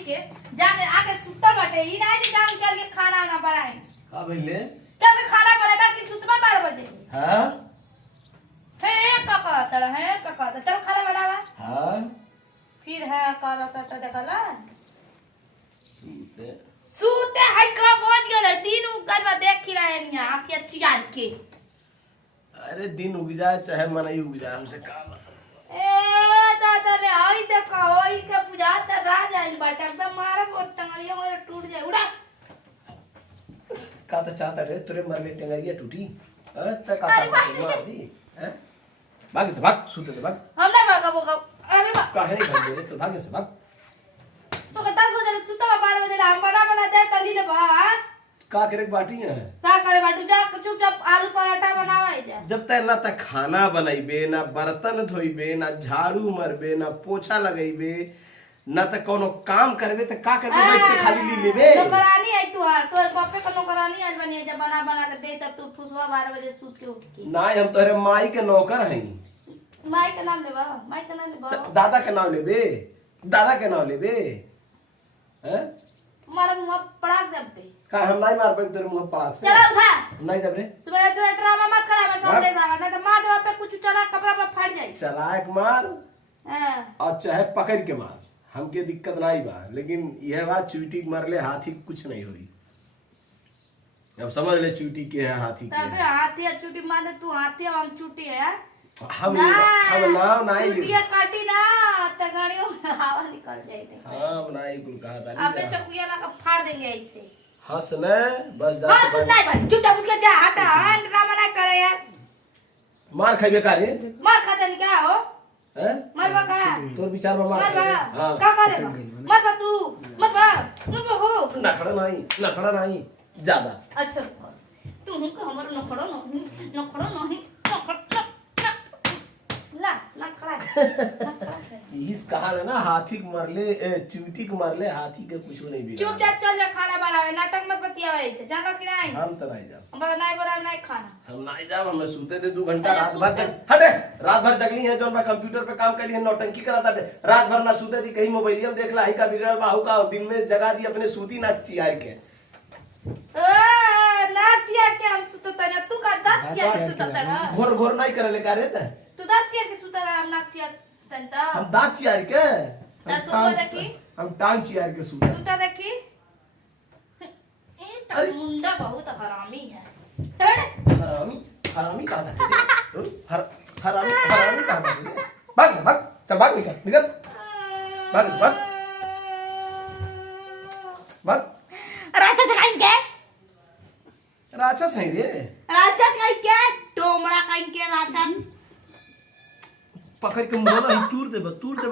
हमनी के जाके आके सुतल बाटे ई ना कि जान चल के खाना ना बनाए का भइले चल के खाना बनाए कि सुतबा 12 बजे हां है काका चल खाना बनावा हां फिर है करता त देखला सूते सूते है का पहुंच गेले दिन उगल बा देख ही रहे नहीं आंखें अच्छी आज के अरे दिन उग जाए चाहे मनई उग जाए हमसे काम ए दादा रे आई देखा ओई के पूजा त राज आई बाटे अब मारा बहुत टंगड़िया मोर टूट जाए उड़ा का तो चाहता रे तुरे मर में टेंगरिया टूटी हां त का मार दी हैं भाग से भाग सूते दे भाग हम ना भागो अरे बा काहे नहीं भाग रे तो भाग से भाग तो 10 बजे सुतवा 12 बजे हम बना दे कर ले बा का करे बाटी है का करे बाटू जा चुपचाप आलू पराठा बनावे जा जब तक ना त खाना बनाइबे ना बर्तन धोइबे ना झाड़ू मरबे ना पोछा लगइबे ना त कोनो काम करबे त का करबे बैठ के खाली ली लेबे नौकरानी आई तू हार तोर पापे का नौकरानी आज बनी जा बना के दे तब तू फुसवा 12 बजे सूत के उठ के ना हम तोरे माई के नौकर हई माई का नाम लेबा माई का नाम लेबा दादा के नाम लेबे दादा के नाम लेबे हैं मारा मुंह पड़ाक दब पे का हम नहीं मार पाए तेरे मुंह पड़ाक से चला उठा नहीं जब रे सुबह सुबह ड्रामा मत करा मैं सामने जावा नहीं तो मार दे पे कुछ चला कपड़ा पर फट जाए चलाक मार हां और चाहे पकड़ के मार हमके दिक्कत नहीं बा लेकिन यह बात चूटी मरले हाथी कुछ नहीं होई अब समझ ले चूटी के है हाथी के तब हाथी चुटी मार दे तू हाथी हम चुटी है हम नाम नहीं चुटिया काटी ना त गाड़ियों में हवा निकल जाए हां बनाई कुल कहा था अबे चकुया लगा फाड़ देंगे ऐसे हंस ने बस हां सुन नहीं भाई चुपचाप उठ के जा हटा ड्रामा ना करे यार मार खाइबे का रे मार खाता नहीं क्या हो हैं मार बा का तोर विचार में मार हां का करे मत बा तू मत हो नखड़ा नहीं ज्यादा अच्छा तू हमर नखड़ो नहीं ला खड़ा इस कहा है ना हाथी के मरले चूटी के मरले हाथी के कुछ नहीं बिगड़ा चुपचाप चल जा खाना बनावे नाटक मत बतियावे जाना कि नहीं हम तो नहीं जा हम नहीं बनावे नहीं खाना हम नहीं जा हमें सूते थे 2 घंटा रात भर हटे रात भर जगली है जो मैं कंप्यूटर पे काम करी है नौटंकी कराता थे रात भर ना सूते थी कहीं मोबाइल में देख ला ही का बिगड़ल बाहू का दिन में जगा दी अपने सूती ना चियार के ना चियार के हम सुतो तना तू का दांत चियार के सुतो तना घोर नहीं करे ले का रे तू दांत चियार के सुतो तना हम ना चियार तंता हम दांत चियार के सुतो देखी हम टांग चियार के सूते सुतो देखी ए मुंडा बहुत हरामी है हरामी कहा था हरामी कहा था भाग चल भाग निकल भाग राक्षस कहीं राक्षस है रे के टोमड़ा कहीं के राक्षस पकड़ के मुंह ना तूर दे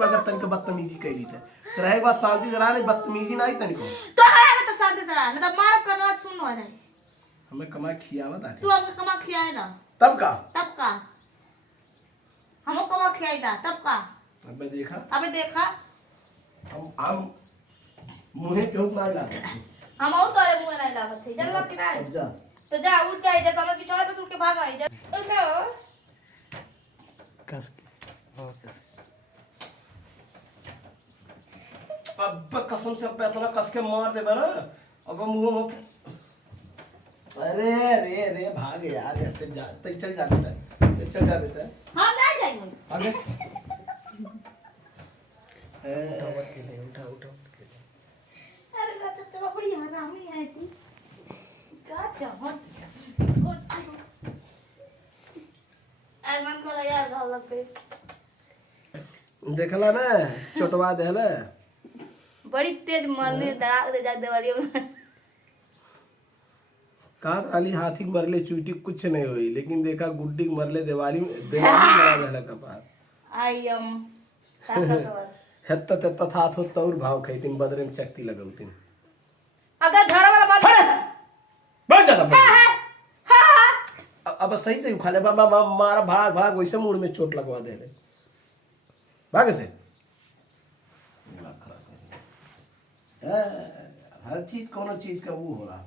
अगर तनिक बदतमीजी कैली त रहे बात शांति से रहा नहीं बदतमीजी नहीं तनिको तो है तो शांति से रहा ना मार करवा सुन हो जाए हमें कमा खियावत आ तू हमको कमा खियाए ना तब का हमको कमा खियाएगा तब का अबे देखा हम मुंह पे हुक नहीं लाते हम और तोरे मुंह नहीं लागत है चल लग किनारे जा तो जा उठ जाए जा कमर पिछाड़ पे उठ के भाग आई जा उठो कस अब कसम से अब इतना कस के मार दे ना अब मुंह में अरे भाग यार ऐसे जा चल जा बेटा हम नहीं जाएंगे आगे उठा अरे तो बड़ी हरामी है तू क्या चाहत आई मन को यार गाल लग गई देखला ना चोटवा देला बड़ी तेज मरने धड़ाक दे जा देवाली में कहा राली हाथी के मरले चूटी कुछ नहीं हुई लेकिन देखा गुड्डी के मरले दिवाली मरा देला कपार आई एम ताकतवर हेत्ता था तो तौर भाव खैतिन बदरे में चक्ति लगौतिन अगर झड़ा वाला बात बहुत ज्यादा हां अब सही से उखा ले मारा भाग वैसे मुड़ में चोट लगवा दे रे भाग से हर चीज कोनो चीज का वो हो रहा